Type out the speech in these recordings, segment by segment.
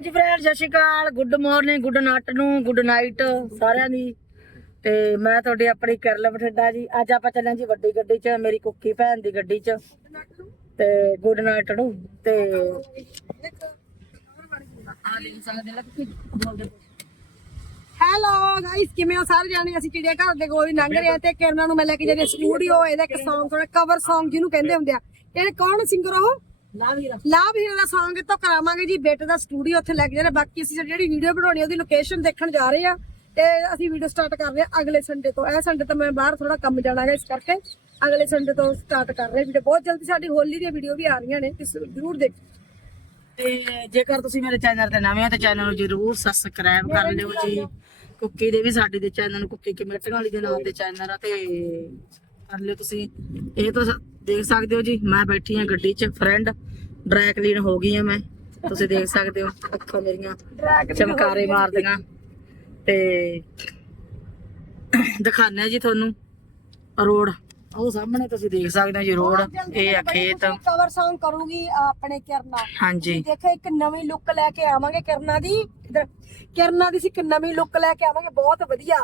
ਹਾਂਜੀ ਫਰੈਂਡ, ਸਤਿ ਸ਼੍ਰੀ ਅਕਾਲ। ਗੁੱਡ ਮਾਰਨਿੰਗ ਗੁੱਡ ਨਾਈਟ ਨੂੰ ਗੁੱਡ ਨਾਈਟ ਸਾਰਿਆਂ ਦੀ। ਤੇ ਮੈਂ ਤੁਹਾਡੀ ਆਪਣੀ ਕਿਰਲ ਬਠਿੰਡਾ ਜੀ। ਅੱਜ ਆਪਾਂ ਚੱਲੇ ਜੀ ਵੱਡੀ ਗੱਡੀ 'ਚ, ਮੇਰੀ ਕੁੱਕੀ ਭੈਣ ਦੀ ਗੱਡੀ 'ਚ। ਤੇ ਗੁੱਡ ਨਾਈਟ ਨੂੰ, ਤੇ ਹੈਲੋ ਗਾਇਸ ਕਿਵੇਂ ਹੋ ਸਾਰੇ ਜਾਣੇ? ਅਸੀਂ ਚਿੜੀਆ ਘਰ ਦੇ ਕੋਲ ਹੀ ਲੰਘ ਰਹੇ ਹਾਂ ਤੇ ਕਿਰਨਾਂ ਨੂੰ ਮੈਂ ਲੈ ਕੇ ਜਾ ਰਹੀ ਸਟੂਡੀਓ ਇਹਦਾ ਇੱਕ Song ਥੋੜਾ ਕਵਰ Song ਜਿਹਨੂੰ ਕਹਿੰਦੇ ਹੁੰਦੇ ਆ। ਇਹ ਕੌਣ ਸਿੰਗਰ ਉਹ? ਲਾਭ ਹੀਰਾ ਦਾ Song ਤੋਂ ਕਰਾਵਾਂਗੇ ਜੀ ਬੇਟੇ ਦਾ ਸਟੂਡੀਓ ਉੱਥੇ ਲੈ ਕੇ ਜਾ ਰਹੇ ਬਾਕੀ ਅਸੀਂ ਜਿਹੜੀ ਵੀਡੀਓ ਬਣਾਉਣੀ ਉਹਦੀ ਲੋਕੇਸ਼ਨ ਦੇਖਣ ਜਾ ਰਹੇ ਆ। ਤੇ ਅਸੀਂ ਵੀਡੀਓ ਸਟਾਰਟ ਕਰ ਰਹੇ ਆ ਅਗਲੇ ਸੰਡੇ ਤੋਂ। ਇਹ ਸੰਡੇ ਤੋਂ ਮੈਂ ਬਾਹਰ ਥੋੜਾ ਕੰਮ ਜਾਣਾ ਹੈ ਇਸ ਕਰਕੇ। ਅਗਲੇ ਸੰਡੇ ਤੋਂ ਸਟਾਰਟ ਕਰ ਰਹੇ ਵੀਡੀਓ ਬਹੁਤ ਜਲਦੀ ਸਾਡੀ ਹੋਲੀ ਦੀਆਂ ਵੀਡੀਓ ਵੀ ਆ ਰਹੀਆਂ ਨੇ ਤੁਸੀਂ ਜ਼ਰੂਰ ਦੇਖੋ। ਤੇ ਜੇਕਰ ਤੁਸੀਂ ਮੇਰੇ ਚੈਨਲ ਤੇ ਨਵੇਂ ਹੋ ਤੇ ਚੈਨਲ ਨੂੰ ਜਰੂਰ ਸਬਸਕ੍ਰਾਈਬ ਕਰ ਲਿਓ ਜੀ। ਕੁੱਕੀ ਦੇ ਵੀ ਸਾਡੇ ਦੇ ਚੈਨਲ ਨੂੰ ਕੁੱਕੀ ਕਮੇਟੀਆਂ ਵਾਲੀ ਦੇ ਨਾਮ ਤੇ ਚੈਨਲ ਆ ਤੇ ਕਰ ਲਿਓ ਤੁਸੀਂ। ਇਹ ਤਾਂ ਦੇਖ ਸਕਦੇ ਹੋ ਜੀ ਮੈਂ ਬੈਠੀ ਆ ਗੱਡੀ 'ਚ ਫਰੈਂਡ ਡਰਾਈ ਕਲੀਨ ਹੋ ਗਈ ਆ ਮੈਂ। ਤੁਸੀਂ ਦੇਖ ਸਕਦੇ ਹੋ ਅੱਖਾਂ ਮੇਰੀਆਂ ਚਮਕਾਰੇ ਮਾਰਦੀਆਂ। ਤੇ ਦਿਖਾਣੇ ਜੀ ਤੁਹਾਨੂੰ ਰੋਡ। ਉਹ ਸਾਹਮਣੇ ਤੁਸੀਂ ਦੇਖ ਸਕਦੇ ਹੋ ਜੀ ਰੋਡ ਇਹ ਆ ਖੇਤ। ਕਵਰ Song ਕਰੂਗੀ ਆਪਣੇ ਕਿਰਨਾ। ਹਾਂਜੀ। ਦੇਖੋ ਇੱਕ ਨਵੀਂ ਲੁੱਕ ਲੈ ਕੇ ਆਵਾਂਗੇ ਕਿਰਨਾ ਦੀ। ਇੱਧਰ ਕਿਰਨਾ ਦੀ ਸੀ ਇੱਕ ਨਵੀਂ ਲੁੱਕ ਲੈ ਕੇ ਆਵਾਂਗੇ ਬਹੁਤ ਵਧੀਆ।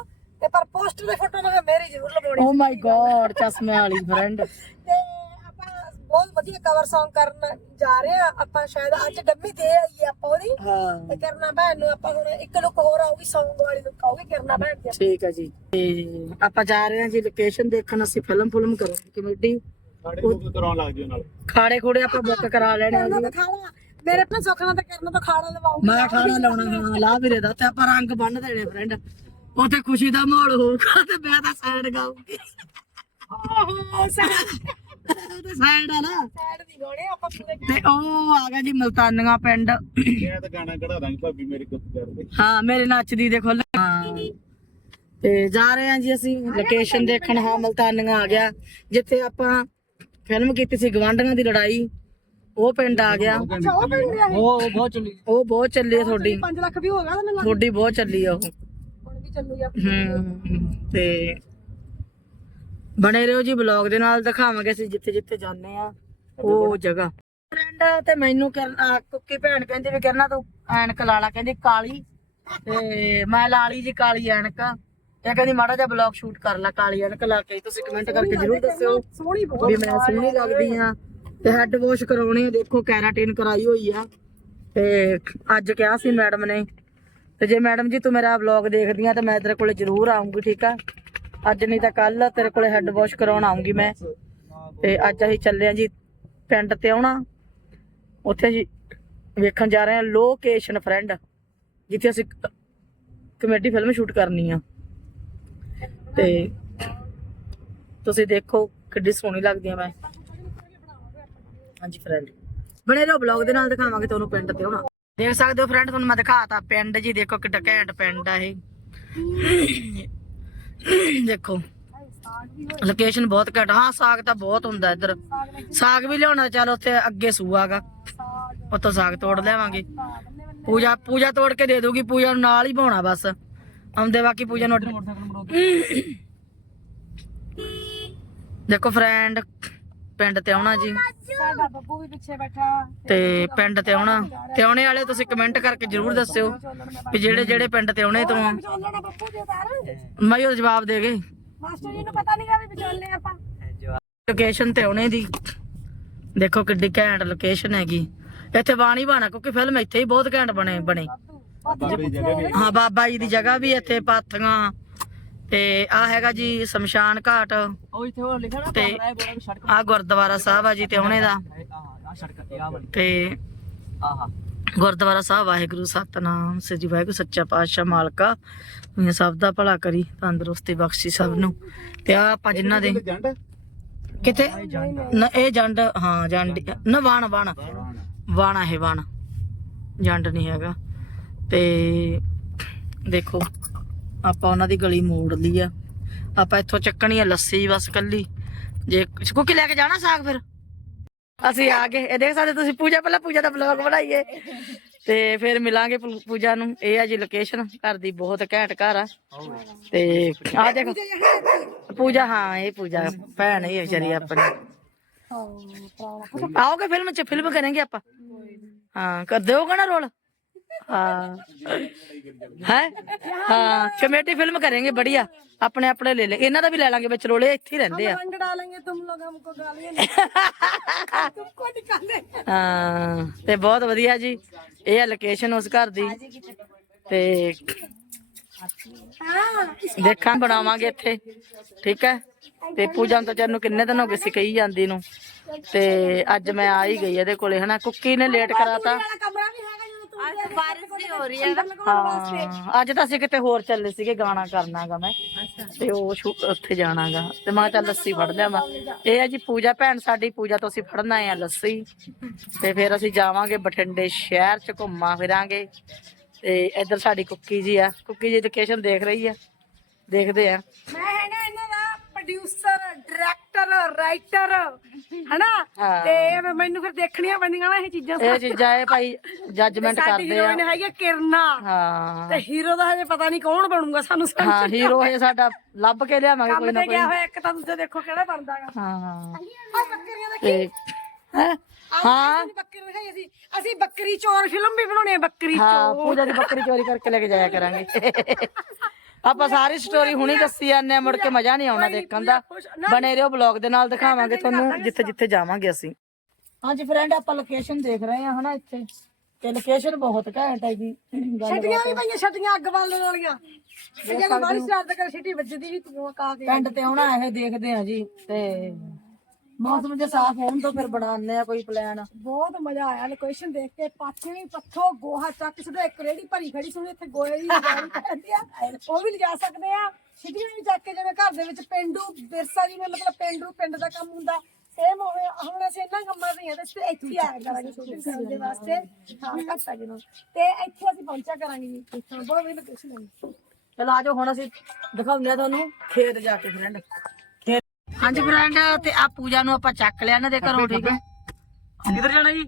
ਤੇ ਪਰ ਪੋਸਟਰ ਦੇ ਫੋਟੋ ਮੈਂ ਮੇਰੀ ਜ਼ਰੂਰ ਲਵਾਉਣੀ ਓ ਮਾਈ ਗॉड ਚਸ਼ਮੇ ਵਾਲੀ ਫਰੈਂਡ ਤੇ ਆਪਾਂ ਬਹੁਤ ਵਧੀਆ ਕਵਰ Song ਕਰਨ ਜਾ ਰਹੇ ਆ। ਆਪਾਂ ਸ਼ਾਇਦ ਅੱਜ ਡੰਮੀ ਦੇ ਆਈਏ ਆਪਾਂ ਉਹਦੀ। ਹਾਂ। ਤੇ ਕਰਨਾ ਭੈਣ ਨੂੰ ਆਪਾਂ ਹੁਣ ਇੱਕ ਲੁੱਕ ਹੋਰ ਆਊਗੀ Song ਵਾਲੀ ਲੁੱਕ ਆਊਗੀ ਕਰਨਾ ਭੈਣ ਦੀ ਠੀਕ ਹੈ ਜੀ। ਤੇ ਆਪਾਂ ਜਾ ਰਹੇ ਹਾਂ ਜੀ ਲੋਕੇਸ਼ਨ ਦੇਖਣ ਅਸੀਂ ਫਿਲਮ ਫਿਲਮ ਕਰਾਂਗੇ ਕਮੇਡੀ। ਸਾਡੇ ਲੋਕ ਕਰਾਉਣ ਲੱਗ ਜਿਓ ਨਾਲ। ਖਾੜੇ ਖੂੜੇ ਆਪਾਂ ਬੁੱਕ ਕਰਾ ਲੈਣੇ ਆ ਕਰਨਾ ਜੀ। ਤਾਂ ਖਾਣਾ ਮੇਰੇ ਆਪਣਾ ਸੁਖਣਾ ਤਾਂ ਕਰਨਾ ਤਾਂ ਖਾਣਾ ਲਵਾਉਂਗੀ। ਮੈਂ ਖਾਣਾ ਲਾਉਣਾ ਹਾਂ ਲਾ ਵੀਰੇ ਦਾ ਤੇ ਆਪਾਂ ਰੰਗ ਬੰਨ ਦੇਣੇ ਫਰੈਂਡ ਉੱਥੇ ਖੁਸ਼ੀ ਦਾ ਮਾਹੌਲ ਹੋਊਗਾ ਤੇ ਮੈਂ ਤਾਂ ਸਾਈਡ ਗਾਉਂਗੀ ਓਹੋ ਸਾਈਡ ਸਾਈਡ ਆ ਨਾ। ਦੀ ਗੋਣੇ ਆਪਾਂ ਪੂਰੇ ਤੇ ਉਹ ਆ ਗਿਆ ਜੀ ਮਲਤਾਨੀਆਂ ਪਿੰਡ। ਇਹ ਤਾਂ ਗਾਣਾ ਕਢਾ ਦਾਂਗੇ ਭਾਬੀ ਮੇਰੀ ਕੁੱਤ ਕਰਦੇ ਹਾਂ ਮੇਰੇ ਨੱਚਦੀ ਦੇ ਖੁੱਲ ਹਾਂ। ਤੇ ਜਾ ਰਹੇ ਹਾਂ ਜੀ ਅਸੀਂ ਲੋਕੇਸ਼ਨ ਦੇਖਣ। ਹਾਂ ਮਲਤਾਨੀਆਂ ਆ ਗਿਆ। ਜਿੱਥੇ ਆਪਾਂ ਫਿਲਮ ਕੀਤੀ ਸੀ ਗਵਾਂਢੀਆਂ ਦੀ ਲੜਾਈ। ਉਹ ਪਿੰਡ ਆ ਗਿਆ। ਅੱਛਾ ਉਹ ਪਿੰਡ ਰਿਹਾ ਇਹ? ਉਹ ਬਹੁਤ ਚੱਲੀ। ਉਹ ਬਹੁਤ ਚੱਲੀ ਆ ਤੁਹਾਡੀ। 5 ਲੱਖ ਵੀ ਹੋ ਗਿਆ ਤਾਂ ਮੈਨੂੰ ਤੁਹਾਡੀ ਬਹੁਤ ਚੱਲੀ ਆ ਉਹ। ਵੀ ਚੱਲੂਗੀ ਹੂੰ ਤੇ। ਬਣੇ ਰਹੋ ਜੀ ਬਲੌਗ ਦੇ ਨਾਲ ਦਿਖਾਵਾਂਗੇ ਅਸੀਂ ਜਿੱਥੇ ਜਿੱਥੇ ਜਾਂਦੇ ਆ ਉਹ ਜਗ੍ਹਾ। ਫਰੈਂਡ ਤੇ ਮੈਨੂੰ ਆਹ ਕੁੱਕੀ ਭੈਣ ਕਹਿੰਦੀ ਵੀ ਕਰਨਾ ਤੂੰ ਐਨਕ ਲਾ ਲਾ ਕਹਿੰਦੀ ਕਾਲੀ ਤੇ ਮੈਂ ਲਾ ਲਈ ਜੀ ਕਾਲੀ ਐਨਕ। ਇਹ ਕਹਿੰਦੀ ਮਾੜਾ ਜਿਹਾ ਬਲੌਗ ਸ਼ੂਟ ਕਰ ਲੈ ਕਾਲੀ ਐਨਕ ਲਾ ਕੇ ਤੁਸੀਂ ਕਮੈਂਟ ਕਰਕੇ ਜਰੂਰ ਦੱਸਿਓ ਸੋਹਣੀ ਬਹੁਤ ਵੀ ਮੈਂ ਸੋਹਣੀ ਲੱਗਦੀ ਆ ਤੇ ਹੈੱਡ ਵਾਸ਼ ਕਰਾਉਣੀ ਦੇਖੋ ਕੈਰਾਟਿਨ ਕਰਾਈ ਹੋਈ ਆ। ਤੇ ਅੱਜ ਕਿਹਾ ਸੀ ਮੈਡਮ ਨੇ ਤੇ ਜੇ ਮੈਡਮ ਜੀ ਤੂੰ ਮੇਰਾ ਵਲੌਗ ਦੇਖਦੀ ਆ ਤਾਂ ਮੈਂ ਤੇਰੇ ਕੋਲੇ ਜ਼ਰੂਰ ਆਉਂਗੀ ਠੀਕ ਆ? ਅੱਜ ਨਹੀਂ ਤਾਂ ਕੱਲ ਤੇਰੇ ਕੋਲੇ ਹੈੱਡ ਵਾਸ਼ ਕਰਾਉਣ ਆਉਂਗੀ ਮੈਂ। ਤੇ ਅੱਜ ਅਸੀਂ ਚੱਲੇ ਆ ਜੀ ਪਿੰਡ ਤੇ ਆਉਣਾ। ਉੱਥੇ ਜੀ ਵੇਖਣ ਜਾ ਰਹੇ ਆ ਲੋਕੇਸ਼ਨ ਫਰੈਂਡ ਜਿੱਥੇ ਅਸੀਂ ਕਮੇਡੀ ਫਿਲਮ ਸ਼ੂਟ ਕਰਨੀ ਆ। ਤੇ ਤੁਸੀਂ ਦੇਖੋ ਕਿੱਡੀ ਸੋਹਣੀ ਲੱਗਦੀ ਆ ਮੈਂ। ਹਾਂਜੀ ਫਰੈਂਡ ਬਣੇ ਰਹੋ ਬਲੌਗ ਦੇ ਨਾਲ, ਦਿਖਾਵਾਂਗੇ ਤੁਹਾਨੂੰ ਪਿੰਡ ਤੇ ਹੁਣ ਦੇਖ ਸਕਦੇ ਹੋ ਫਰੈਂਡ ਤੁਹਾਨੂੰ ਮੈਂ ਦਿਖਾਤਾ ਪਿੰਡ ਜੀ, ਦੇਖੋ ਕਿੱਡਾ ਘੈਂਟ ਪਿੰਡ ਆ ਇਹ। ਦੇਖੋ ਲੋਕੇਸ਼ਨ ਬਹੁਤ ਘੈਂਟ, ਹਾਂ, ਸਾਗ ਤਾਂ ਬਹੁਤ ਹੁੰਦਾ ਇੱਧਰ। ਸਾਗ ਵੀ ਲਿਆਉਣਾ, ਚੱਲ ਉੱਥੇ ਅੱਗੇ ਸੂਆਗਾ ਉੱਥੋਂ ਸਾਗ ਤੋੜ ਲੈਵਾਂਗੇ ਪੂਜਾ ਪੂਜਾ ਤੋੜ ਕੇ ਦੇ ਦੂਗੀ ਪੂਜਾ ਨੂੰ ਨਾਲ ਹੀ ਪਾਉਣਾ ਬਸ। ਆਉਂਦੇ ਬਾਕੀ ਪੂਜਾ ਨੂੰ ਦੇਖੋ ਫਰੈਂਡ ਪਿੰਡ ਤੇ ਆਉਣਾ ਜੀ। ਸਾਡਾ ਬੱਬੂ ਵੀ ਪਿੱਛੇ ਬੈਠਾ। ਤੇ ਪਿੰਡ ਤੇ ਆਉਣਾ। ਤੇ ਆਉਣੇ ਵਾਲੇ ਤੁਸੀਂ ਕਮੈਂਟ ਕਰਕੇ ਜਰੂਰ ਦੱਸਿਓ ਵੀ ਜਿਹੜੇ ਜਿਹੜੇ ਪਿੰਡ ਤੇ ਆਉਣੇ ਤੋਂ। ਵਿਚੋਲਣਾ ਬੱਬੂ ਮੈਂ ਉਹ ਜਵਾਬ ਦੇ ਗਏ ਮਾਸਟਰ ਜੀ ਨੂੰ ਪਤਾ ਨਹੀਂ ਗਾ ਵੀ ਵਿਚੋਲਨੇ ਆਪਾਂ। ਲੋਕੇਸ਼ਨ ਤੇ ਆਉਣੇ ਦੀ। ਦੇਖੋ ਕਿੱਡੀ ਘੈਂਟ ਲੋਕੇਸ਼ਨ ਹੈਗੀ। ਇੱਥੇ ਬਾਣੀ ਬਾਣਾ ਕਿਉਂਕਿ ਫਿਲਮ ਇੱਥੇ ਹੀ ਬਹੁਤ ਘੈਂਟ ਬਣੇ ਬਣੇ। ਹਾਂ ਬਾਬਾ ਜੀ ਦੀ ਜਗ੍ਹਾ ਵੀ ਇੱਥੇ ਪਾਥੀਆਂ। ਤੇ ਆ ਹੈਗਾ ਜੀ ਸ਼ਮਸ਼ਾਨ ਘਾਟ। ਉਹ ਇੱਥੇ ਉਹ ਲਿਖਿਆ ਨਾ ਤੇ ਹੈ ਆ ਗੁਰਦੁਆਰਾ ਸਾਹਿਬ ਆ ਜੀ ਤੇ ਆਉਣੇ ਦਾ ਤੇ ਆਹਾ ਗੁਰਦੁਆਰਾ ਸਾਹਿਬ ਵਾਹਿਗੁਰੂ ਸਤਨਾਮ ਸ੍ਰੀ ਵਾਹਿਗੁਰੂ ਸੱਚਾ ਪਾਤਸ਼ਾਹ ਮਾਲਕਾ। ਤੁਸੀਂ ਸਭ ਦਾ ਭਲਾ ਕਰੀ ਤੰਦਰੁਸਤੀ ਬਖਸ਼ੀ ਸਭ ਨੂੰ। ਤੇ ਆ ਆਪਾਂ ਜਿਨ੍ਹਾਂ ਦੇ ਕਿਤੇ ਨਾ ਇਹ ਜੰਡ ਹਾਂ ਜੰਡ। ਨਾ ਵਾਣ ਵਾਣ। ਵਾਣਾ ਇਹ ਵਾਣ। ਜੰਡ ਨਹੀਂ ਹੈਗਾ। ਤੇ ਦੇਖੋ। ਆਪਾਂ ਉਹਨਾਂ ਦੀ ਗਲੀ ਮੋੜ ਲਈ ਆ। ਆਪਾਂ ਇੱਥੋਂ ਚੱਕਣੀ ਆ ਲੱਸੀ ਬਸ ਕੱਲੀ। ਜੇ ਕੁੱਕੀ ਲੈ ਕੇ ਜਾਣਾ ਸਾਗ ਫਿਰ? ਅਸੀਂ ਆ ਗਏ। ਇਹ ਦੇਖ ਸਕਦੇ ਤੁਸੀਂ ਪੂਜਾ ਪਹਿਲਾਂ ਪੂਜਾ ਦਾ ਬਲੌਗ ਬਣਾਈਏ। ਤੇ ਫਿਰ ਮਿਲਾਂਗੇ ਪੂਜਾ ਨੂੰ। ਇਹ ਆ ਜੀ ਲੋਕੇਸ਼ਨ ਘਰ ਦੀ ਬਹੁਤ ਘੈਂਟ ਘਰ ਆ। ਤੇ ਆ ਦੇਖੋ। ਪੂਜਾ ਹਾਂ ਇਹ ਪੂਜਾ ਭੈਣ ਇਹ ਵਿਚਾਰੀ ਆਪਣੀ। ਆਓਗੇ ਫਿਲਮ ਚ? ਫਿਲਮ ਕਰਾਂਗੇ ਆਪਾਂ। ਹਾਂ ਕਰ ਦਿਓਗਾ ਨਾ ਰੋਲ? हाँ है हाँ कमेटी फिल्म करेंगे बढ़िया अपने अपने ले ले ਇਹਨਾਂ ਦਾ ਵੀ ਲੈ ਲਾਂਗੇ ਵਿੱਚ ਰੋਲੇ ਇੱਥੇ ਹੀ ਰਹਿੰਦੇ ਆ रंग डालेंगे तुम लोग हमको गालियां नहीं तुमको निकाले ਹਾਂ ਤੇ ਬਹੁਤ ਵਧੀਆ ਜੀ ਇਹ ਹੈ ਲੋਕੇਸ਼ਨ ਉਸ ਘਰ ਦੀ ਤੇ हाँ ਦੇਖਾਂ ਬਣਾਵਾਂਗੇ ਇੱਥੇ ਠੀਕ ਹੈ ਤੇ ਪੂਜਾ ਨੂੰ ਤਾਂ ਚੰਨ ਨੂੰ ਕਿੰਨੇ ਦਿਨ ਹੋ ਗਏ ਸੀ ਕਹੀ ਜਾਂਦੀ ਨੂੰ ਤੇ ਅੱਜ ਮੈਂ ਆ ਹੀ ਗਈ ਇਹਦੇ ਕੋਲੇ ਹਨਾ ਕੁੱਕੀ ਨੇ ਲੇਟ ਕਰਾਤਾ ਅੱਜ ਤਾਂ ਅਸੀਂ ਕਿਤੇ ਹੋਰ ਚੱਲੇ ਸੀਗੇ ਗਾਣਾ ਕਰਨਾਗਾ ਮੈਂ। ਤੇ ਉਹ ਉੱਥੇ ਜਾਣਾਗਾ। ਤੇ ਮੈਂ ਕਿਹਾ ਚੱਲ ਲੱਸੀ ਫੜ ਲਿਆਵਾਂ ਇਹ ਹੈ ਜੀ ਪੂਜਾ ਭੈਣ ਸਾਡੀ ਪੂਜਾ ਤੋਂ ਅਸੀਂ ਫੜਨਾ ਆ ਲੱਸੀ। ਤੇ ਫਿਰ ਅਸੀਂ ਜਾਵਾਂਗੇ ਬਠਿੰਡੇ ਸ਼ਹਿਰ ਚ ਘੁੰਮਾ ਫਿਰਾਂਗੇ। ਤੇ ਇੱਧਰ ਸਾਡੀ ਕੁੱਕੀ ਜੀ ਆ। ਕੁੱਕੀ ਜੀ ਲੋਕੇਸ਼ਨ ਦੇਖ ਰਹੀ ਆ। ਦੇਖਦੇ ਆ। ਪ੍ਰੋਡਿਊਸਰ ਡਾਇਰੈਕਟਰ ਰਾਈਟਰ ਹਨਾ? ਹਾਂ। ਤੇ ਮੈਨੂੰ ਫਿਰ ਦੇਖਣੀਆਂ ਪੈਂਦੀਆਂ ਨਾ ਇਹ ਚੀਜ਼ਾਂ ਇਹ ਚੀਜ਼ਾਂ ਇਹ ਭਾਈ ਜੱਜਮੈਂਟ ਸਾਡੀ ਕਰਦੇ ਆ। ਹੀਰੋਇਨ ਹੈਗੀ ਆ ਕਿਰਨਾ। ਹਾਂ। ਤੇ ਹੀਰੋ ਦਾ ਹਜੇ ਪਤਾ ਨਹੀਂ ਕੌਣ ਬਣੂਗਾ ਸਾਨੂੰ ਸਮਝ ਹਾਂ ਹੀਰੋ ਇਹ ਸਾਡਾ ਲੱਭ ਕੇ ਲਿਆਵਾਂਗੇ ਕੋਈ ਕੰਮ ਨਾ ਤੇ ਕੋਈ। ਗਿਆ ਹੋਇਆ ਇੱਕ ਤਾਂ ਤੁਸੀਂ ਦੇਖੋ ਕਿਹੜਾ ਬਣਦਾਗਾ ਹਾਂ। ਆ ਬੱਕਰੀਆਂ ਦਾ ਤੇ ਹੈਂ? ਹਾਂ। ਬੱਕਰੀ ਦਿਖਾਈ ਅਸੀਂ ਅਸੀਂ ਬੱਕਰੀ ਚੋਰ ਫਿਲਮ ਵੀ ਬਣਾਉਣੀ ਹੈ ਬੱਕਰੀ ਹਾਂ ਚੋਰ। ਪੂਜਾ ਦੀ ਬੱਕਰੀ ਚੋਰੀ ਕਰਕੇ ਲੈ ਕੇ ਜਾਇਆ ਕਰਾਂਗੇ। ਆਪਾਂ ਸਾਰੀ ਸਟੋਰੀ ਹੁਣੀ ਦੱਸੀ ਜਾਂਦੇ ਆ ਮੁੜ ਕੇ ਮਜ਼ਾ ਨਹੀਂ ਆਉਣਾ ਦੇਖਣ ਦਾ। ਬਣੇ ਰਹੋ ਬਲੌਗ ਦੇ ਨਾਲ ਦਿਖਾਵਾਂਗੇ ਤੁਹਾਨੂੰ ਜਿੱਥੇ ਜਿੱਥੇ ਜਾਵਾਂਗੇ ਅਸੀਂ। ਹਾਂਜੀ ਫਰੈਂਡ ਆਪਾਂ ਲੋਕੇਸ਼ਨ ਦੇਖ ਰਹੇ ਹਾਂ ਹਨਾ ਇੱਥੇ। ਤੇ ਲੋਕੇਸ਼ਨ ਬਹੁਤ ਘੈਂਟ ਹੈ ਜੀ। ਛੱਡੀਆਂ ਵੀ ਪਈਆਂ ਛੱਡੀਆਂ ਅੱਗ ਬਾਲਣ ਵਾਲੀਆਂ। ਤੇ ਜਦੋਂ ਬਾਰਿਸ਼ ਰਾਤ ਕਰ ਛਿੱਟੀ ਵੱਜਦੀ ਵੀ ਤੂੰ ਕਾ ਕੇ ਪਿੰਡ ਤੇ ਆਉਣਾ ਇਹ ਦੇਖਦੇ ਆ ਜੀ ਤੇ ਮੌਸਮ ਜੇ ਸਾਫ਼ ਹੋਣ ਤਾਂ ਫਿਰ ਬਣਾਉਂਦੇ ਆ ਕੋਈ ਪਲਾਨ ਬਹੁਤ ਮਜ਼ਾ ਆਇਆ ਲੋਕੇਸ਼ਨ ਦੇਖ ਕੇ। ਵੀ ਪੱਥੋ ਗੋਹਾ ਚੱਕ ਸਿੱਧਾ ਇੱਕ ਰੇੜੀ ਭਰੀ ਖੜੀ ਸੁਣੀ ਇੱਥੇ ਗੋਹੇ ਦੀ ਗਾੜੀ ਪੈਂਦੀ ਆ। ਉਹ ਵੀ ਲਿਜਾ ਸਕਦੇ ਆ। ਛਿੱਟੀਆਂ ਵੀ ਚੱਕ ਕੇ ਜਿਵੇਂ ਘਰ ਦੇ ਵਿੱਚ ਪਿੰਡੂ ਵਿਰਸਾ ਜਿਵੇਂ ਮਤਲਬ ਪਿੰਡੂ ਪਿੰਡ ਦਾ ਕੰਮ ਹੁੰਦਾ। ਸੇਮ ਹੋਵੇ ਹੁਣ ਅਸੀਂ ਇਹਨਾਂ ਕੰਮਾਂ ਦੇ ਹਾਂ ਤੇ ਇੱਥੇ ਹੀ ਆਇਆ ਕਰਾਂਗੇ ਸ਼ੂਟਿੰਗ ਕਰਨ ਦੇ ਵਾਸਤੇ। ਹਾਂ ਘੱਟਾ ਜਿਹਨੂੰ ਤੇ ਇੱਥੇ ਅਸੀਂ ਪਹੁੰਚਿਆ ਕਰਾਂਗੇ ਜੀ। ਹਾਂ, ਬਹੁਤ ਵਧੀਆ ਲੋਕੇਸ਼ਨ ਹੈ ਚਲੋ ਆਜੋ ਹੁਣ ਅਸੀਂ ਦਿਖਾਉਂਦੇ ਆ ਤੁਹਾਨੂੰ ਖੇਤ ਜਾ ਕੇ ਫਰੈਂਡ ਹਾਂਜੀ ਫਰੈਂਡ ਤੇ ਆ ਪੂਜਾ ਨੂੰ ਆਪਾਂ ਚੱਕ ਲਿਆ ਇਹਨਾਂ ਦੇ ਠੀਕ ਹੈ ਕਿੱਧਰ ਜਾਣਾ ਜੀ?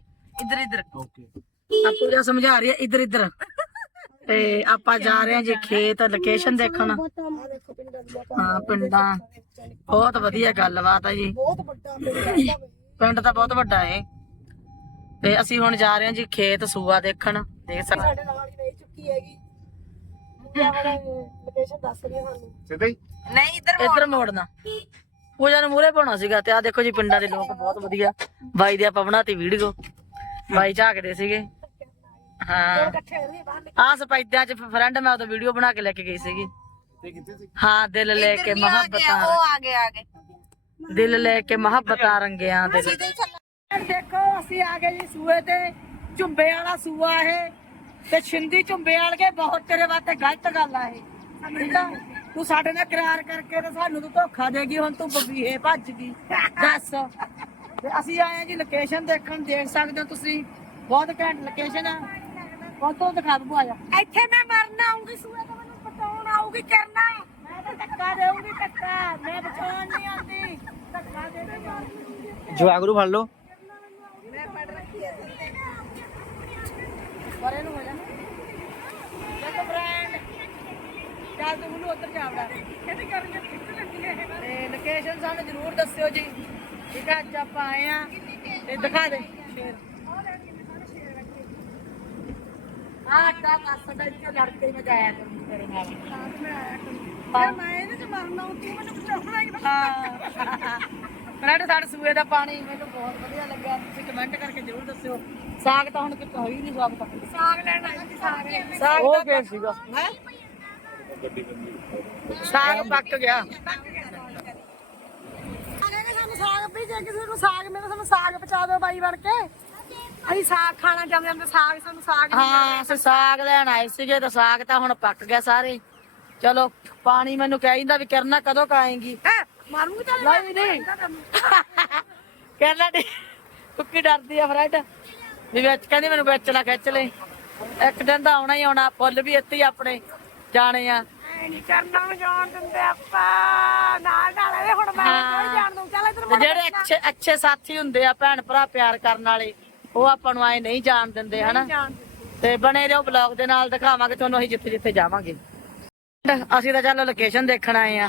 ਇੱਧਰ ਇੱਧਰ। ਓਕੇ। ਆ ਪੂਜਾ ਸਮਝਾ ਰਹੀ ਹੈ ਇੱਧਰ ਇੱਧਰ। ਤੇ ਆਪਾਂ ਜਾ ਰਹੇ ਹਾਂ ਜੀ ਖੇਤ ਲੋਕੇਸ਼ਨ ਦੇਖਣ। ਹਾਂ ਪਿੰਡਾਂ। ਬਹੁਤ ਵਧੀਆ ਗੱਲਬਾਤ ਆ ਜੀ। ਪਿੰਡ ਤਾਂ ਬਹੁਤ ਵੱਡਾ ਹੈ ਤੇ ਅਸੀਂ ਹੁਣ ਜਾ ਰਹੇ ਹਾਂ ਜੀ ਖੇਤ ਸੂਆ ਦੇਖਣ। ਦੇਖ ਸਾਡੇ ਨਾਲ ਹੀ ਨਹੀਂ ਚੁੱਕੀ ਹੈਗੀ। ਲੋਕੇਸ਼ਨ ਦੱਸ ਰਹੀ ਹਾਂ ਤੁਹਾਨੂੰ ਸਿੱਧਾ ਹੀ? ਨਹੀਂ ਇੱਧਰ ਮੋੜਨਾ। ਪੂਜਾ ਨੂੰ ਮੂਰੇ ਪਾਉਣਾ ਸੀਗਾ ਤੇ ਆ ਦੇਖੋ ਜੀ ਪਿੰਡਾਂ ਦੇ ਲੋਕ ਬਹੁਤ ਵਧੀਆ। ਬਾਈ ਦੇ ਆਪਾਂ ਬਣਾਤੀ ਵੀਡੀਓ। ਬਾਈ ਝਾਕਦੇ ਸੀਗੇ। ਹਾਂ। ਆ ਸਪੈਦਿਆਂ ਚ ਫਰੈਂਡ ਮੈਂ ਉਦੋਂ ਵੀਡੀਓ ਬਣਾ ਕੇ ਲੈ ਕੇ ਗਈ ਸੀਗੀ। ਹਾਂ ਦਿਲ ਲੈ ਕੇ ਮੁਹੱਬਤਾਂ ਉਹ ਆ ਗਏ ਆ ਗਏ। ਦਿਲ ਲੈ ਕੇ ਮੁਹੱਬਤਾਂ ਰੰਗਿਆਂ ਦੇ। ਦੇਖੋ ਅਸੀਂ ਆ ਗਏ ਜੀ ਸੂਏ ਤੇ। ਝੁੰਬੇ ਵਾਲਾ ਸੂਆ ਇਹ। ਤੇ ਛਿੰਦੀ ਝੁੰਬੇ ਵਾਲੇ ਬਹੁਤ ਤੇਰੇ ਵਾਸਤੇ ਗਲਤ ਗੱਲ ਆ ਇਹ। ਠੀਕ ਆ? ਤੂੰ ਸਾਡੇ ਨਾਲ ਕਰਾਰ ਕਰਕੇ ਤੇ ਸਾਨੂੰ ਤੂੰ ਧੋਖਾ ਦੇਗੀ ਹੁਣ ਤੂੰ ਬਬੀਏ ਭੱਜ ਗਈ। ਦੱਸ। ਤੇ ਅਸੀਂ ਆਏ ਆ ਜੀ ਲੋਕੇਸ਼ਨ ਦੇਖਣ ਦੇਖ ਸਕਦੇ ਹੋ ਤੁਸੀਂ। ਬਹੁਤ ਘੈਂਟ ਲੋਕੇਸ਼ਨ ਆ। ਫੋਟੋ ਦਿਖਾ ਦੂ ਆਇਆ ਇੱਥੇ ਮੈਂ ਮਰਨ ਆਉਂਗੀ ਸੂਏ ਤੇ ਮੈਨੂੰ ਬਚਾਉਣ ਆਊਗੀ ਕਰਨਾ। ਮੈਂ ਤਾਂ ਧੱਕਾ ਦੇਊਂਗੀ ਧੱਕਾ। ਮੈਂ ਬਚਾਉਣ ਨਹੀਂ ਆਉਂਦੀ। ਧੱਕਾ ਦੇ ਦੇ ਮਾਰੂੰਗੀ ਜਵਾਗਰੂ ਫੜ ਲਓ। ਪਰੇ ਨੂੰ ਹੋ ਜਾ ਦੇਖੋ ਫਰੈਂਡ ਚੱਲ ਤੂੰ ਮੈਨੂੰ ਉੱਧਰ ਜਾਵੜਾ ਕਹਿੰਦੇ ਕਰਨ ਕਿੱਥੇ ਲੱਗੀ ਹੈ ਤੇ ਲੋਕੇਸ਼ਨ ਸਾਨੂੰ ਜ਼ਰੂਰ ਦੱਸਿਓ ਜੀ। ਠੀਕ ਹੈ ਅੱਜ ਆਪਾਂ ਆਏ ਆ। ਤੇ ਦਿਖਾ ਦੇ। ਸ਼ੇਰ। ਆਹ ਦਾ ਪਾਸਾ ਦਾ ਇੱਥੇ ਲੜ ਕੇ ਮੈਂ ਜਾਇਆ ਕਰੂੰ ਤੇਰੇ ਨਾਲ। ਪਰ ਮੈਂ ਇਹਦੇ ਚ ਮਰਨਾ ਤੂੰ ਮੈਨੂੰ ਬਚਾਉਣਾ ਹੀ ਹਾਂ। ਫਰੈਂਡ ਸਾਡੇ ਸੂਏ ਦਾ ਪਾਣੀ ਮੈਨੂੰ ਬਹੁਤ ਵਧੀਆ ਲੱਗਾ ਤੁਸੀਂ ਕਮੈਂਟ ਕਰਕੇ ਜ਼ਰੂਰ ਦੱਸਿਓ। ਸਾਗ ਤਾਂ ਹੁਣ ਕਿਤੇ ਹੋਈ ਨਹੀਂ ਸਾਗ ਸਾਗ ਲੈਣ ਆਇਆ ਸੀ ਸਾਗ ਲੈਣ। ਸਾਗ ਉਹ ਫੇਰ ਸੀਗਾ। ਹੈ? ਸਾਗ ਪੱਕ ਗਿਆ। ਕਹਿੰਦੇ ਸਾਨੂੰ ਸਾਗ ਵੀ ਜੇ ਕਿਸੇ ਨੂੰ ਸਾਗ ਮਿਲੇ ਸਾਨੂੰ ਸਾਗ ਪਹੁੰਚਾ ਦਿਓ ਬਾਈ ਬਣ ਕੇ। ਅਸੀਂ ਸਾਗ ਖਾਣਾ ਚਾਹੁੰਦੇ ਹਾਂ ਸਾਗ ਸਾਨੂੰ ਸਾਗ ਨਹੀਂ ਹਾਂ ਅਸੀਂ ਸਾਗ ਲੈਣ ਆਏ ਸੀਗੇ ਤੇ ਸਾਗ ਤਾਂ ਹੁਣ ਪੱਕ ਗਿਆ ਸਾਰੇ। ਚਲੋ ਪਾਣੀ ਮੈਨੂੰ ਕਹਿੰਦਾ ਵੀ ਕਰਨਾ ਕਦੋਂ ਕਾਏਗੀ ਮਾਰੂੰਗੀ ਚੱਲ ਨਹੀਂ ਨਹੀਂ। ਕਹਿੰਦਾ ਨਹੀਂ ਕੁੱਕੀ ਡਰਦੀ ਆ ਫਰੈਂਡ? ਵੀ ਵਿੱਚ ਕਹਿੰਦੀ ਮੈਨੂੰ ਵਿੱਚ ਨਾ ਖਿੱਚ ਲੈ। ਇੱਕ ਦਿਨ ਤਾਂ ਆਉਣਾ ਹੀ ਆਉਣਾ ਫੁੱਲ ਵੀ ਇੱਥੇ ਹੀ ਆਪਣੇ। ਜਾਣੇ ਆ? ਨਹੀਂ ਕਰਨਾ ਉਹ ਜਾਣ ਦਿੰਦੇ ਆਪਾਂ। ਨਾਲ ਨਾਲ ਇਹਦੇ ਹੁਣ ਮੈਂ ਕੋਈ ਜਾਣ ਦੂੰ ਚੱਲ ਇਧਰ ਤੇ ਜਿਹੜੇ ਅੱਛੇ ਅੱਛੇ ਸਾਥੀ ਹੁੰਦੇ ਆ ਭੈਣ ਭਰਾ ਪਿਆਰ ਕਰਨ ਵਾਲੇ ਉਹ ਆਪਾਂ ਨੂੰ ਆਏ ਨਹੀਂ ਜਾਣ ਦਿੰਦੇ ਹਨਾ? ਜਾਣ ਦਿੰਦੇ। ਤੇ ਬਣੇ ਰਹੋ ਬਲੌਗ ਦੇ ਨਾਲ ਦਿਖਾਵਾਂਗੇ ਤੁਹਾਨੂੰ ਅਸੀਂ ਜਿੱਥੇ ਜਿੱਥੇ ਜਾਵਾਂਗੇ। ਅਸੀਂ ਤਾਂ ਚੱਲ ਲੋਕੇਸ਼ਨ ਦੇਖਣ ਆਏ ਆ।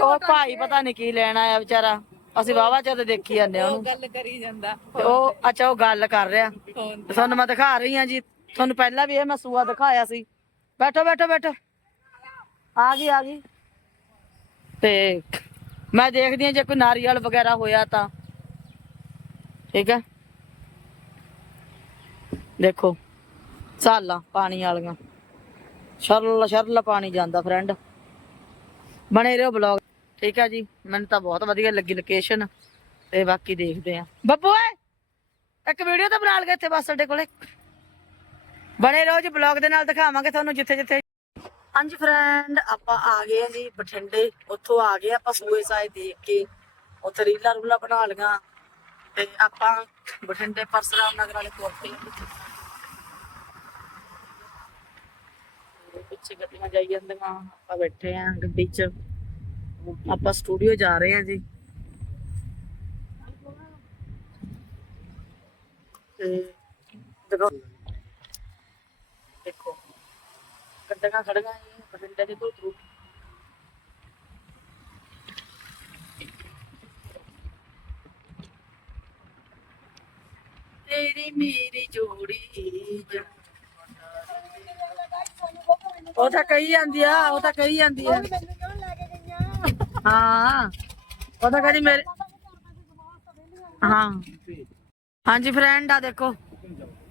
ਉਹ ਭਾਈ ਪਤਾ ਨਹੀਂ ਕੀ ਲੈਣਾ ਆਇਆ ਵਿਚਾਰਾ। ਅਸੀਂ ਵਾਵਾ ਚਾ ਤੇ ਦੇਖੀ ਜਾਂਦੇ ਆ ਉਹਨੂੰ। ਗੱਲ ਕਰੀ ਜਾਂਦਾ। ਉਹ ਅੱਛਾ ਉਹ ਗੱਲ ਕਰ ਰਿਹਾ। ਤੁਹਾਨੂੰ ਮੈਂ ਦਿਖਾ ਰਹੀ ਆ ਜੀ। ਤੁਹਾਨੂੰ ਪਹਿਲਾਂ ਵੀ ਇਹ ਮੈਂ ਸੂਆ ਦਿਖਾਇਆ ਸੀ। ਬੈਠੋ ਬੈਠੋ ਬੈਠੋ ਆ ਗਈ ਆ ਗਈ ਤੇ ਮੈਂ ਦੇਖਦੀ ਹਾਂ ਜੇ ਕੋਈ ਨਾਰੀਅਲ ਵਗੈਰਾ ਹੋਇਆ ਤਾਂ ਠੀਕ ਹੈ ਦੇਖੋ ਸਾਲਾਂ ਪਾਣੀ ਵਾਲੀਆਂ ਸ਼ਰਲ ਸ਼ਰਲ ਪਾਣੀ ਜਾਂਦਾ ਫਰੈਂਡ ਬਣੇ ਰਹੋ ਬਲੌਗ ਠੀਕ ਹੈ ਜੀ ਮੈਨੂੰ ਤਾਂ ਬਹੁਤ ਵਧੀਆ ਲੱਗੀ ਲੋਕੇਸ਼ਨ ਤੇ ਬਾਕੀ ਦੇਖਦੇ ਆ ਬੱਬੂ ਓਏ ਇੱਕ ਵੀਡੀਓ ਤਾਂ ਬਣਾ ਲਗੇ ਇੱਥੇ ਬਸ ਸਾਡੇ ਕੋਲੇ ਬਣੇ ਰਹੋ ਜੀ ਬਲੌਗ ਦੇ ਨਾਲ, ਦਿਖਾਵਾਂਗੇ ਤੁਹਾਨੂੰ ਜਿੱਥੇ ਜਿੱਥੇ। ਹਾਂਜੀ ਫਰੈਂਡ ਆਪਾਂ ਆ ਗਏ ਆ ਜੀ ਬਠਿੰਡੇ, ਉੱਥੋਂ ਆ ਗਏ ਆਪਾਂ ਸੂਏ ਸਾਏ ਦੇਖ ਕੇ। ਉੱਥੇ ਰੀਲਾਂ ਰੂਲਾਂ ਬਣਾ ਲਈਆਂ ਤੇ ਆਪਾਂ ਬਠਿੰਡੇ ਪਰਸਰਾਮ ਨਗਰ ਵਾਲੇ ਕੋਲ ਪਿੱਛੇ ਗੱਡੀਆਂ ਜਾਈ ਜਾਂਦੀਆਂ, ਆਪਾਂ ਬੈਠੇ ਆ ਗੱਡੀ 'ਚ। ਆਪਾਂ ਸਟੂਡੀਓ ਜਾ ਰਹੇ ਆ ਜੀ। ਤੇ ਦੇਖੋ ਦੇਖੋ। ਗੱਡੀਆਂ ਖੜੀਆਂ ਜੀ ਬਠਿੰਡੇ ਦੇ ਕੋਲ ਥਰੂ ਤੇਰੀ ਮੇਰੀ ਜੋੜੀ ਜਨ ਉਹ ਤਾਂ ਕਹੀ ਜਾਂਦੀ ਆ ਉਹ ਤਾਂ ਕਹੀ ਜਾਂਦੀ ਆ। ਹਾਂ ਉਹ ਤਾਂ ਕਹਿੰਦੀ ਮੇਰੇ ਹਾਂ। ਹਾਂਜੀ ਫਰੈਂਡ ਆ ਦੇਖੋ।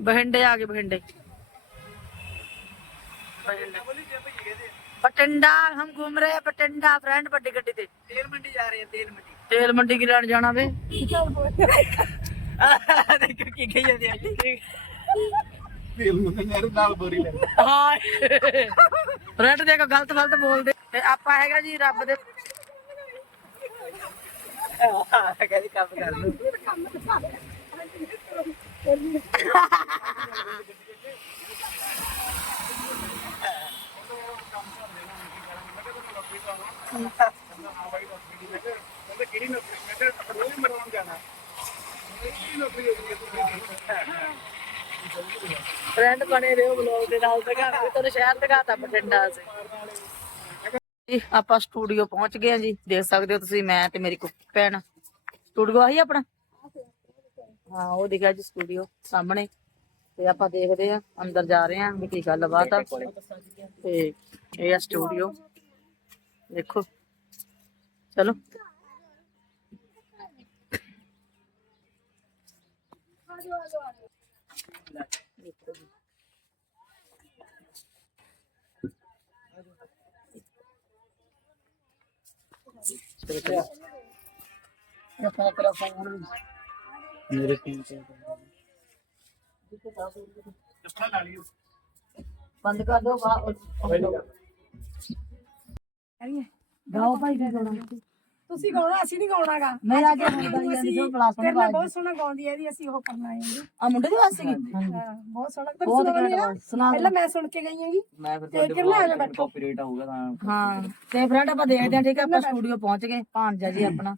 ਬਹਿੰਡੇ ਆ ਗਏ ਬਹਿੰਡੇ ਬਟਿੰਡਾ ਹਮ ਘੁੰਮ ਰਹੇ ਬਟਿੰਡਾ ਫਰੈਂਡ ਵੱਡੀ ਗੱਡੀ ਤੇ। ਤੇਲ ਮੰਡੀ ਜਾ ਰਹੇ ਆ ਤੇਲ ਮੰਡੀ। ਤੇਲ ਮੰਡੀ ਕੀ ਲੈਣ ਜਾਣਾ ਵੇ? ਦੇਖੋ ਕੀ ਕਹੀ ਜਾਂਦੀ ਆ। ਤੇਲ ਨੂੰ ਯਾਰ ਨਾਲ ਬੋਰੀ ਲੈ ਹਾਂ। ਫਰੈਂਡ ਦੇਖੋ ਗਲਤ ਗਲਤ ਬੋਲਦੇ। ਤੇ ਆਪਾਂ ਹੈਗਾ ਜੀ ਰੱਬ ਦੇ ਕਹਿੰਦੀ ਕੰਮ ਕਰ ਲਓ ਕਹਿੰਦੇ ਕਿਹੜੀ ਨੌਕਰੀ ਮੈਂ ਕਿਹਾ ਪਟਰੋਲ ਮਰਵਾਉਣ ਜਾਣਾ ਕਿਹੜੀ ਨੌਕਰੀ ਹੋਊਗੀ ਫਰੈਂਡ ਬਣੇ ਰਹੋ ਬਲੌਗ ਦੇ ਨਾਲ ਦਿਖਾਵਾਂਗੇ ਤੁਹਾਨੂੰ ਸ਼ਹਿਰ ਦਿਖਾਤਾ ਬਠਿੰਡਾ ਅਸੀਂ। ਆਪਾਂ ਸਟੂਡੀਓ ਪਹੁੰਚ ਗਏ ਆ ਜੀ, ਦੇਖ ਸਕਦੇ ਹੋ ਤੁਸੀਂ ਮੈਂ ਤੇ ਮੇਰੀ ਕੁੱਕ ਭੈਣ। ਸਟੂਡੀਓ ਆਹੀ ਆਪਣਾ? ਹਾਂ, ਉਹ ਦਿਖਿਆ ਜੀ ਸਟੂਡੀਓ ਸਾਹਮਣੇ। ਤੇ ਆਪਾਂ ਦੇਖਦੇ ਆ ਅੰਦਰ ਜਾ ਰਹੇ ਆ ਵੀ ਕੀ ਗੱਲਬਾਤ ਆ। ਤੇ ਇਹ ਆ ਸਟੂਡੀਓ ਦੇਖੋ। ਚਲੋ। ਮੇਰੇ ਟੀਮ ਚ ਬੰਦ ਕਰ ਦੋ ਗਾਓ ਭਾਈ ਦੀ ਗਾਣਾ ਤੁਸੀਂ ਗਾਉਣਾ ਅਸੀਂ ਨਹੀਂ ਗਾਉਣਾਗਾ ਮੈਂ ਆ ਕੇ ਹੁੰਦਾ ਹੀ ਅਸੀਂ ਜੋ ਬਲਾ ਤੇਰੇ ਨਾਲ ਸੁਣਵਾ ਬਹੁਤ ਸੋਹਣਾ ਗਾਉਂਦੀ ਹੈ ਇਹਦੀ ਅਸੀਂ ਉਹ ਕਰਨਾ ਹੈ ਆ ਮੁੰਡੇ ਦੀ ਸੀਗੀ ਹਾਂ? ਬਹੁਤ ਸੋਹਣਾ। ਪਰ ਸੁਣਾਉਣੀ ਦਿਓ। ਪਹਿਲਾਂ ਮੈਂ ਸੁਣ ਕੇ ਗਈ ਹੈਗੀ। ਮੈਂ ਫਿਰ ਤੇ ਤੁਹਾਡੇ ਕਿਰਨਾ ਆ ਜਾ ਕੋਲ ਬੈਠੋ? ਕਾਪੀਰਾਈਟ ਆਊਗਾ ਤਾਂ ਹਾਂ ਤੇ ਫਰੈਂਡ ਆਪਾਂ ਦੇਖਦੇ ਆ ਠੀਕ ਆ ਆਪਾਂ ਸਟੂਡੀਓ ਪਹੁੰਚ ਗਏ ਭਾਂਜਾ ਜੀ ਆਪਣਾ।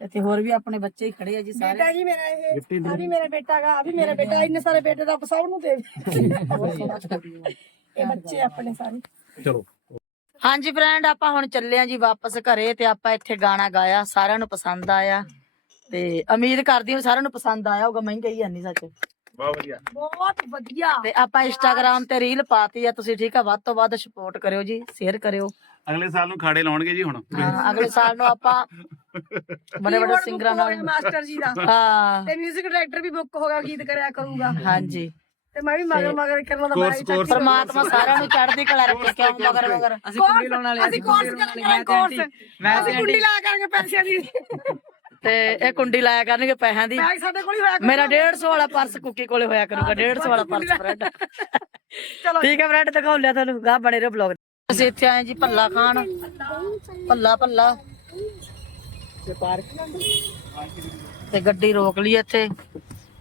ਇੱਥੇ ਹੋਰ ਵੀ ਆਪਣੇ ਬੱਚੇ ਹੀ ਖੜੇ ਆ ਜੀ ਸਾਰੇ। ਬੇਟਾ ਜੀ ਮੇਰਾ ਇਹ ਆ ਵੀ ਮੇਰਾ ਬੇਟਾ ਹੈਗਾ ਆ ਵੀ ਮੇਰਾ ਬੇਟਾ ਇੰਨੇ ਸਾਰੇ ਬੇਟੇ ਰੱਬ ਸਭ ਨੂੰ ਦੇ ਇਹ ਬੱਚੇ ਆਪਣੇ ਸਾਰੇ। ਚਲੋ। ਹਾਂਜੀ ਫਰੈਂਡ ਆਪਾਂ ਹੁਣ ਚੱਲੇ ਆ ਜੀ ਵਾਪਸ ਘਰੇ ਤੇ ਆਪਾਂ ਇੱਥੇ ਗਾਣਾ ਗਾਇਆ ਸਾਰਿਆਂ ਨੂੰ ਪਸੰਦ ਆਇਆ। ਤੇ ਉਮੀਦ ਕਰਦੀ ਹਾਂ ਸਾਰਿਆਂ ਨੂੰ ਪਸੰਦ ਆਇਆ ਹੋਊਗਾ ਮੈਂ ਹੀ ਕਹੀ ਜਾਂਦੀ ਸੱਚ। ਬਹੁਤ ਵਧੀਆ। ਬਹੁਤ ਵਧੀਆ। ਤੇ ਆਪਾਂ ਇੰਸਟਾਗ੍ਰam ਤੇ ਰੀਲ ਪਾਤੀ ਆ ਤੁਸੀਂ ਠੀਕ ਆ ਵੱਧ ਤੋਂ ਵੱਧ ਸਪੋਰਟ ਕਰਿਓ ਜੀ ਸ਼ੇਅਰ ਕਰਿਓ। ਅਗਲੇ ਸਾਲ ਨੂੰ ਖਾੜੇ ਲਾਉਣਗੇ ਜੀ ਹੁਣ। ਹਾਂ, ਅਗਲੇ ਸਾਲ ਨੂੰ ਆਪਾਂ ਬੜੇ ਬੜੇ ਸਿੰਗਰਾਂ ਨਾਲ ਮਾਸਟਰ ਜੀ ਦਾ। ਹਾਂ। ਤੇ 뮤직 ਡਾਇਰੈਕਟਰ ਵੀ ਬੁੱਕ ਹੋ ਗਿਆ ਗੀਤ ਕਰਿਆ ਕਰੂਗਾ। ਹਾਂਜੀ। ਤੇ ਮੈਂ ਵੀ ਮਗਰ ਮਗਰ ਕਰਨ ਦਾ ਕੋਰਸ ਕੋਰਸ ਪਰਮਾਤਮਾ ਸਾਰਿਆਂ ਨੂੰ ਚੜ੍ਹਦੀ ਕਲਾ ਰੱਖੇ ਕਿਉਂ ਮਗਰ ਮਗਰ? ਅਸੀਂ ਕੁੰਡੀ ਲਾਉਣ ਵਾਲੇ ਅਸੀਂ ਕੋਰਸ ਕਰਾਂਗੇ ਕੋਰਸ ਮੈਂ ਅਸੀਂ ਕੁੰਡੀ ਲਾ ਕਰਾਂਗੇ ਪੈਸਿਆਂ ਦੀ। ਤੇ ਇਹ ਕੁੰਡੀ ਲਾਇਆ ਕਰਨਗੇ ਪੈਸਿਆਂ ਦੀ। ਬੈਗ ਸਾਡੇ ਕੋਲ ਹੀ ਹੋਇਆ ਮੇਰਾ 150 ਵਾਲਾ ਪਰਸ ਕੁੱਕੀ ਕੋਲੇ ਹੋਇਆ ਕਰੂਗਾ 150 ਵਾਲਾ ਪਰਸ ਫਰੈਂਡ ਚਲੋ। ਠੀਕ ਹੈ ਫਰੈਂਡ ਦਿਖਾਉ ਲਿਆ ਤੁਹਾਨੂੰ ਗਾ ਬਣੇ ਰਹੋ ਬਲੌਗ ਅਸੀਂ ਇੱਥੇ ਆਏ ਜੀ ਭੱਲਾ ਖਾਣ। ਭੱਲਾ ਭੱਲਾ। ਤੇ ਪਾਰਕ ਤੇ ਗੱਡੀ ਰੋਕ ਲਈ ਇੱਥੇ।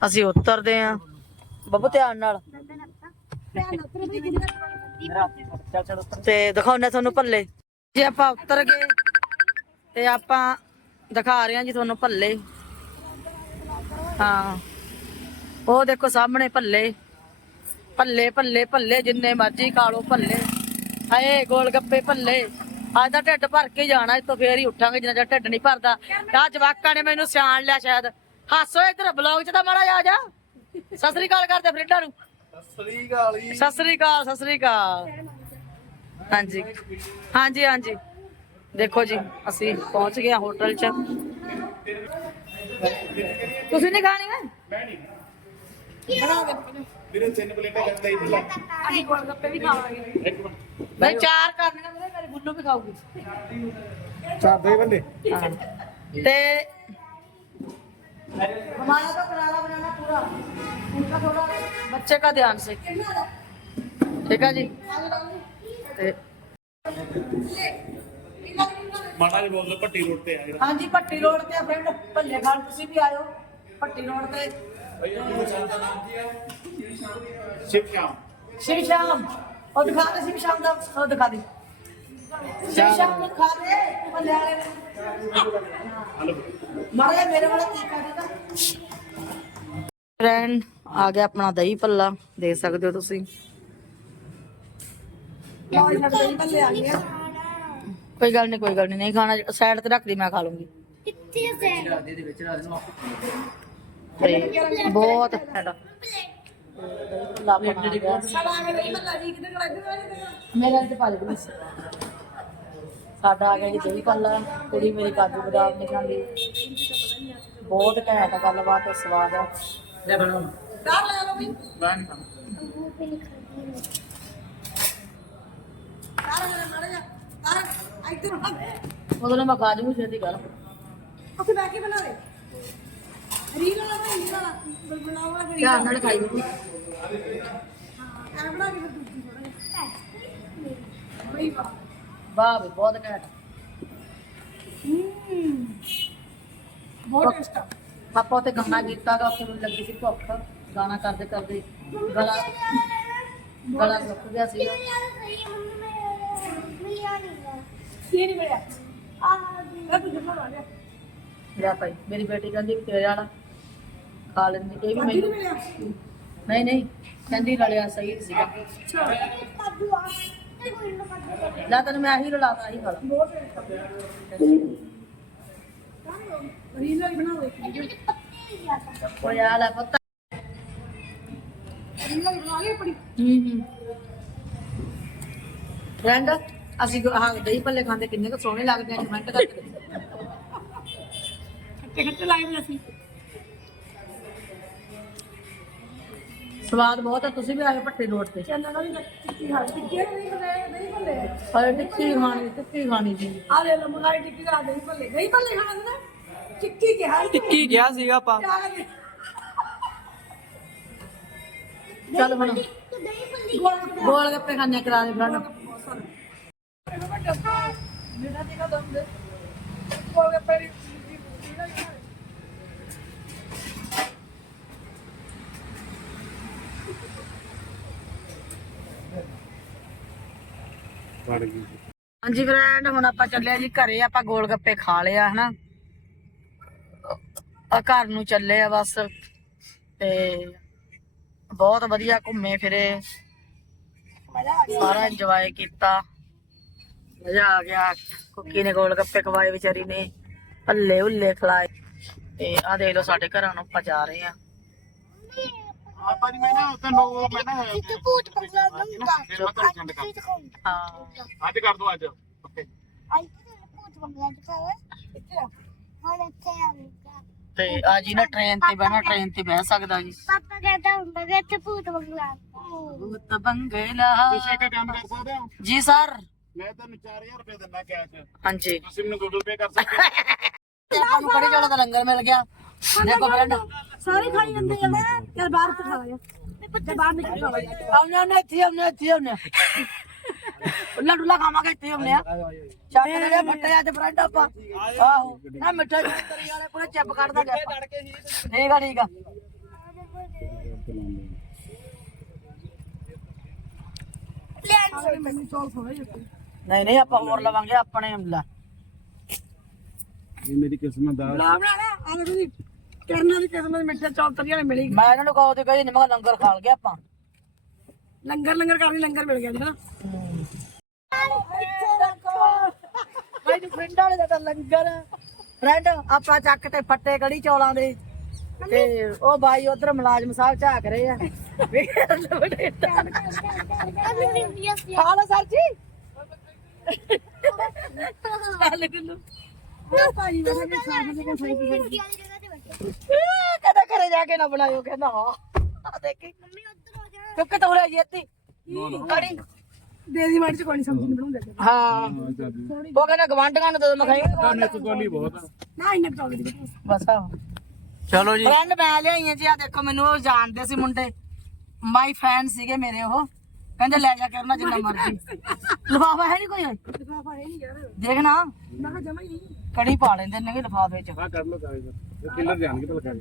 ਅਸੀਂ ਉਤਰਦੇ ਆਂ। ਬੱਬੂ, ਧਿਆਨ ਨਾਲ। ਤੇ ਦਿਖਾਉਣੇ ਤੁਹਾਨੂੰ ਭੱਲੇ। ਜੇ ਆਪਾਂ ਉਤਰ ਗਏ, ਤੇ ਆਪਾਂ ਦਿਖਾ ਰਹੇ ਹਾਂ ਜੀ ਤੁਹਾਨੂੰ ਭੱਲੇ। ਹਾਂ। ਉਹ ਦੇਖੋ ਸਾਹਮਣੇ ਭੱਲੇ। ਭੱਲੇ ਭੱਲੇ ਭੱਲੇ, ਜਿੰਨੇ ਮਰਜ਼ੀ ਕਾਲੋ ਲਓ ਭੱਲੇ। ਹਾਏ, ਗੋਲ ਗੱਪੇ ਭੱਲੇ। ਅੱਜ ਦਾ ਢਿੱਡ ਭਰ ਕੇ ਜਾਣਾ ਇਸ ਤੋਂ ਫੇਰ ਹੀ ਉੱਠਾਂਗੇ, ਜਿੰਨਾ ਚਿਰ ਢਿੱਡ ਨਹੀਂ ਭਰਦਾ। ਆ ਜਵਾਕਾਂ ਨੇ ਮੈਨੂੰ ਸਿਆਣ ਲਿਆ ਸ਼ਾਇਦ। ਹੱਸੋ ਇੱਧਰ ਬਲੌਗ 'ਚ ਤਾਂ ਮਾੜਾ ਆ ਜਾ। ਸਤਿ ਸ੍ਰੀ ਅਕਾਲ ਕਰਦੇ ਫਰਿੰਡਾਂ ਨੂੰ। ਸਸਰੀ ਗਾਲੀ ਸਤਿ ਸ੍ਰੀ ਅਕਾਲ ਸਤਿ ਸ੍ਰੀ ਅਕਾਲ। ਹਾਂਜੀ। ਹਾਂਜੀ ਹਾਂਜੀ। ਦੇਖੋ ਜੀ ਅਸੀਂ ਪਹੁੰਚ ਗਏ ਹਾਂ ਹੋਟਲ 'ਚ। ਤੁਸੀਂ ਨਹੀਂ ਖਾਣੀ ਹੈ? ਮੈਂ ਨਹੀਂ। ਵੀਰੇ ਤਿੰਨ ਪਲੇਟਾਂ ਕਰਦਾ ਹੀ ਪਹਿਲਾਂ ਅਸੀਂ ਗੋਲ ਗੱਪੇ ਵੀ ਖਾਵਾਂਗੇ। ਇੱਕ ਮਿੰਟ। ਮੈਂ ਚਾਰ ਕਰਨੀਆਂ ਮੇਰੇ ਮੇਰੇ ਗੁੱਲੂ ਵੀ ਖਾਊਗੀ। ਚਾਰ ਦੋ ਹੀ ਬੰਦੇ। ਤੇ हमारा तो करारा बनाना पूरा उनका थोड़ा बच्चे का ध्यान से ठीक है जी ਤੇ ਮਾੜਾ ਜਿਹਾ ਬੋਲ ਦੋ ਪੱਟੀ ਰੋਡ ਤੇ ਆਏ ਹਾਂਜੀ ਪੱਟੀ ਰੋਡ ਤੇ ਫਰੈਂਡ ਭੱਲੇ ਖਾਨ ਤੁਸੀਂ ਵੀ ਆਇਓ ਪੱਟੀ ਰੋਡ ਤੇ ਸ਼ਿਵ ਸ਼ਾਮ ਸ਼ਿਵ ਸ਼ਾਮ ਉਹ ਦਿਖਾ ਦੇ ਸ਼ਿਵ ਸ਼ਾਮ ਦਾ ਉਹ ਦਿਖਾ ਦੇ ਸ਼ਿਵ ਸ਼ਾਮ ਨੂੰ ਦਿਖਾ ਦੇ ਭੱਲੇ ਵਾਲੇ ਨੂੰ ਮਾਰੇ ਮੇਰੇ ਵਾਲਾ ਤੀਕਾ ਠੀਕ ਫਰੈਂਡ ਆ ਗਿਆ ਆਪਣਾ ਦਹੀਂ ਭੱਲਾ। ਦੇ ਸਕਦੇ ਹੋ ਤੁਸੀਂ। ਲਓ ਸਾਡੇ ਦਹੀਂ ਭੱਲੇ ਆ ਗਏ ਆ। ਕੋਈ ਗੱਲ ਨਹੀਂ ਕੋਈ ਗੱਲ ਨਹੀਂ। ਨਹੀਂ ਖਾਣਾ ਸਾਈਡ ਤੇ ਰੱਖ ਦੀ ਮੈਂ ਖਾ ਲੂੰਗੀ। ਦੇ ਦੇ ਵਿੱਚ ਰਾਤ ਨੂੰ ਤੇ ਬਹੁਤ ਸਾਡਾ ਮੇਰਾ ਤੇ ਪਾ ਦੇ ਸਾਡਾ ਆ ਗਿਆ ਜੀ ਦਹੀਂ ਭੱਲਾ। ਕੁੜੀ ਮੇਰੀ ਕਾਜੂ ਬਦਾਮ ਨਹੀਂ ਖਾਂਦੀ। ਬਹੁਤ ਘੈਂਟ ਗੱਲਬਾਤ ਤੇ ਸਵਾਦ ਆ ਲੈ ਬਣਾਓ। ਕਾਰ ਲੈ ਲਓ ਵੀ। ਮੈਂ ਨਹੀਂ ਖਾਣਾ। ਕਾਰ ਲੈ ਮਾੜਾ ਜਾ ਕਾਰ ਇੱਧਰ ਆ। ਉਹਦੋਂ ਮੈਂ ਖਾ ਜੂ ਛੇਤੀ ਕਰ ਉੱਥੇ ਬੈ ਕੇ ਬਣਾ ਦੇ। ਰੀਲ ਵਾਲਾ ਬਣਾ ਰੀਲ ਵਾਲਾ। ਬਣਾਓ ਵਾਲਾ ਕਰੀ ਧਿਆਨ ਨਾਲ ਖਾਈ ਬੂ ਐ ਬਣਾ ਕੇ ਫਿਰ ਦੂਜੀ ਥੋੜਾ ਜਿਹਾ। ਬਈ ਵਾਹ। ਵਾਹ ਵੀ ਬਹੁਤ ਘੈਂਟ। ਬਹੁਤ ਟੇਸਟ ਆ। ਆਪਾਂ ਉੱਥੇ ਗਾਣਾ ਕੀਤਾ ਗਾ ਉੱਥੇ ਮੈਨੂੰ ਲੱਗੀ ਸੀ ਭੁੱਖ। ਗਾਣਾ ਕਰਦੇ ਕਰਦੇ ਗਲਾ ਗਲਾ ਸੁੱਕ ਗਿਆ ਸੀ ਕੀ ਨਹੀਂ ਮਿਲਿਆ। ਇਹ ਤੂੰ ਜਮਾ ਲਾ ਲਿਆ। ਲਿਆ ਭਾਈ ਮੇਰੀ ਬੇਟੀ ਕਹਿੰਦੀ ਤੇਰੇ ਵਾਲਾ ਖਾ ਲੈਂਦੀ ਇਹ ਵੀ ਮੈਨੂੰ ਨਹੀਂ ਨਹੀਂ ਕਹਿੰਦੀ ਰਲਿਆ ਸਹੀ ਸੀਗਾ। ਲੈ ਤੈਨੂੰ ਮੈਂ ਆਹੀ ਰਲਾਤਾ ਆਹੀ ਖਾ ਲਾ ਬਹੁਤ ਟੇਸਟ ਆ ਰੀਲ ਵਾਲੀ ਬਣਾਓ ਇੱਕ ਵੀਡੀਓ ਕੋਈ ਆ ਲੈ ਪੁੱਤ ਰੀਲ ਵਾਲੀ ਬਣਾ ਲਈ ਆਪਣੀ ਹੂੰ ਹੂੰ ਫਰੈਂਡ ਅਸੀਂ ਗੋ- ਆਹ ਦਹੀਂ ਭੱਲੇ ਖਾਂਦੇ ਕਿੰਨੇ ਕੁ ਸੋਹਣੇ ਲੱਗਦੇ ਆ ਕਮੈਂਟ ਕਰਕੇ ਦੱਸੋ। ਖੱਟੇ ਖੱਟੇ ਲਾਏ ਹੋਏ ਅਸੀਂ। ਸਵਾਦ ਬਹੁਤ ਆ ਤੁਸੀਂ ਵੀ ਆਏ ਭੱਟੇ ਰੋਡ ਤੇ। ਚੰਨਾ ਨਾਲ ਵੀ ਟਿੱਕੀ ਖਾ ਟਿੱਕੀ ਨਹੀਂ ਬਣਾਏ ਦਹੀਂ ਭੱਲੇ। ਹਾਏ ਟਿੱਕੀ ਖਾਣੀ ਟਿੱਕੀ ਖਾਣੀ ਸੀ ਆ ਲੈ ਲਓ ਮਲਾਈ ਟਿੱਕੀ ਦਾ ਦਹੀਂ ਭੱਲੇ। ਦਹੀਂ ਭੱਲੇ ਖਾਣਾ ਸੀ ਨਾ ਟਿੱਕੀ ਕਿਹਾ ਟਿੱਕੀ ਗਿਆ ਸੀਗਾ ਆਪਾਂ। ਚੱਲ ਹੁਣ। ਗੋਲ ਗੱਪੇ ਖਾਣੇ ਕਰਾ ਦੇ ਦਮ ਗਈ। ਹਾਂਜੀ ਫਰੈਂਡ ਹੁਣ ਆਪਾਂ ਚੱਲੇ ਜੀ ਘਰੇ ਆਪਾਂ ਗੋਲ ਗੱਪੇ ਖਾ ਲਿਆ ਹਨਾ? ਆ ਘਰ ਨੂੰ ਚੱਲੇ ਆ ਬਸ। ਤੇ ਬਹੁਤ ਵਧੀਆ ਘੁੰਮੇ ਫਿਰੇ। ਸਾਰਾ ਇੰਜੋਏ ਕੀਤਾ। ਮਜ਼ਾ ਆ ਗਿਆ। ਕੁੱਕੀ ਨੇ ਗੋਲ ਗੱਪੇ ਖਵਾਏ ਵਿਚਾਰੀ ਨੇ। ਭੱਲੇ ਉੱਲੇ ਖਲਾਏ। ਤੇ ਆ ਦੇਖ ਲਓ ਸਾਡੇ ਘਰਾਂ ਨੂੰ ਆਪਾਂ ਜਾ ਰਹੇ ਆ। ਆਪਾਂ ਜੀ ਮੈਂ ਨਾ ਉੱਥੇ ਨੋ ਮੈਂ ਨਾ ਇੱਥੇ ਭੂਤ ਬੰਗਲਾ ਦੂੰਗਾ ਹਾਂ। ਅੱਜ ਕਰ ਦੋ ਅੱਜ। ਓਕੇ। ਤੇ ਆ ਜੀ ਨਾ ਟ੍ਰੇਨ ਤੇ ਬਹਿਣਾ ਟ੍ਰੇਨ ਤੇ ਬਹਿ ਸਕਦਾ ਜੀ। ਪਾਪਾ ਕਹਿੰਦਾ ਹੁੰਦਾ ਕਿ ਇੱਥੇ ਭੂਤ ਬੰਗਲਾ ਭੂਤ ਬੰਗਲਾ। ਤੁਸੀਂ ਇੱਕ ਕੰਮ ਕਰ ਸਕਦੇ ਹੋ? ਜੀ ਸਰ। ਮੈਂ ਤੁਹਾਨੂੰ 4000 ਰੁਪਏ ਦਿੰਦਾ ਕੈਸ਼ ਹਾਂਜੀ। ਤੁਸੀਂ ਮੈਨੂੰ ਗੂਗਲ ਪੇ ਕਰ ਸਕਦੇ ਹੋ? ਤੇ ਆਪਾਂ ਨੂੰ ਕੜੀ ਚੌਲਾਂ ਦਾ ਲੰਗਰ ਮਿਲ ਗਿਆ? ਦੇਖੋ ਫਰੈਂਡ ਸਾਰੇ ਖਾਈ ਜਾਂਦੇ ਆ। ਯਾਰ ਬਾਹਰ ਤੋਂ ਖਾ ਲਿਆ ਤੇ ਬਾਹਰ ਨਿਕਲ ਖਾ ਲਿਆ ਆਉਨੇ ਆਉਨੇ ਇੱਥੇ ਆਉਨੇ ਇੱਥੇ ਆਉਨੇ ਉੱਲਾ ਡੁੱਲਾ ਖਾਵਾਂਗੇ ਇੱਥੇ ਆਉਨੇ ਆ। ਲੈ ਜਾ ਫੱਟੇ ਅੱਜ ਫਰੈਂਡ ਆਪਾਂ। ਆਹੋ ਨਾ ਮਿੱਠਾ ਜੀ ਤਰੀ ਵਾਲੇ ਕੋਲੇ ਚਿੱਪ ਕੱਢਦਾ ਗਿਆ ਠੀਕ ਆ ਠੀਕ ਆ। ਨਹੀਂ ਨਹੀਂ ਆਪਾਂ ਹੋਰ ਲਵਾਂਗੇ ਆਪਣੇ ਲੈ। ਇਹ ਮੇਰੀ ਕਿਸਮਤ ਦਾ ਬਣਾ ਬਣਾ ਲੈ ਆ ਦੇਖੋ ਜੀ ਕਰਨਾ ਦੀ ਕਿਸਮਤ ਮਿੱਠੇ ਚੌਲ ਤਰੀ ਵਾਲੇ ਮਿਲੀ। ਮੈਂ ਇਹਨਾਂ ਨੂੰ ਕਹੋ ਤੇ ਕਹੀ ਨਿਮਾ ਲੰਗਰ ਖਾ ਲਗੇ ਆਪਾਂ। ਲੰਗਰ ਲੰਗਰ ਕਰਨੀ ਲੰਗਰ ਮਿਲ ਗਿਆ ਜੀ ਭਾਈ ਨੂੰ ਫਰੈਂਡ ਵਾਲੇ ਦਾ ਤਾਂ ਲੰਗਰ ਫਰੈਂਡ ਆਪਾਂ ਚੱਕ ਤੇ ਫੱਟੇ ਕੜੀ ਚੌਲਾਂ ਦੇ। ਤੇ ਉਹ ਬਾਈ ਉਧਰ ਮੁਲਾਜ਼ਮ ਸਾਹਿਬ ਝਾਕ ਰਹੇ ਆ। ਲਓ ਸਰ ਜੀ। ਖਾਈ ਪੀ ਕਦੇ ਘਰੇ ਜਾ ਕੇ ਨਾ ਬਣਾਇਓ ਕਹਿੰਦਾ ਹਾਂ। ਆ ਦੇਖੀ। ਕਿਉਂਕਿ ਤੂੰ ਲੈ ਜੇਤੀ ਕੜੀ ਦੇਦੀ ਮਾੜੀ ਚ ਕੋਈ ਨੀ ਸਬਜ਼ੀ ਨੀ ਬਣਾਉਂਦੇ ਹਾਂ ਉਹ ਕਹਿੰਦਾ ਗਵਾਂਢੀਆਂ ਨੂੰ ਤਾਂ ਮੈਂ ਖਾਈ ਗੋਲੀ ਬਹੁਤ ਆ। ਨਾ ਇੰਨੇ ਪਟਾਉਣੇ ਦੀ ਬਸ ਆ। ਚਲੋ ਜੀ। ਫਰੈਂਡ ਮੈਂ ਲਿਆਈ ਆ ਜੀ ਆ ਦੇਖੋ ਮੈਨੂੰ ਉਹ ਜਾਣਦੇ ਸੀ ਮੁੰਡੇ। ਮਾਈ ਫੈਨ ਸੀਗੇ ਮੇਰੇ ਉਹ। ਕਹਿੰਦੇ ਲੈ ਜਾ ਕਰਨਾ ਜਿੰਨਾ ਮਰਜ਼ੀ। ਲਿਫਾਫਾ ਹੈ ਨਹੀਂ ਕੋਈ? ਲਿਫਾਫਾ ਹੈ ਨਹੀਂ ਯਾਰ। ਦੇਖ ਨਾ ਮੈਂ ਜਮਾ ਹੀ ਨਹੀਂ। ਕੜੀ ਪਾ ਲੈਂਦੇ ਨੇ ਲਿਫਾਫੇ ਚ। ਆ ਕਰ ਲੋ ਕਾਗਜ਼ ਕਿੱਲਰ ਜਾਣਗੇ ਭਲਕਾ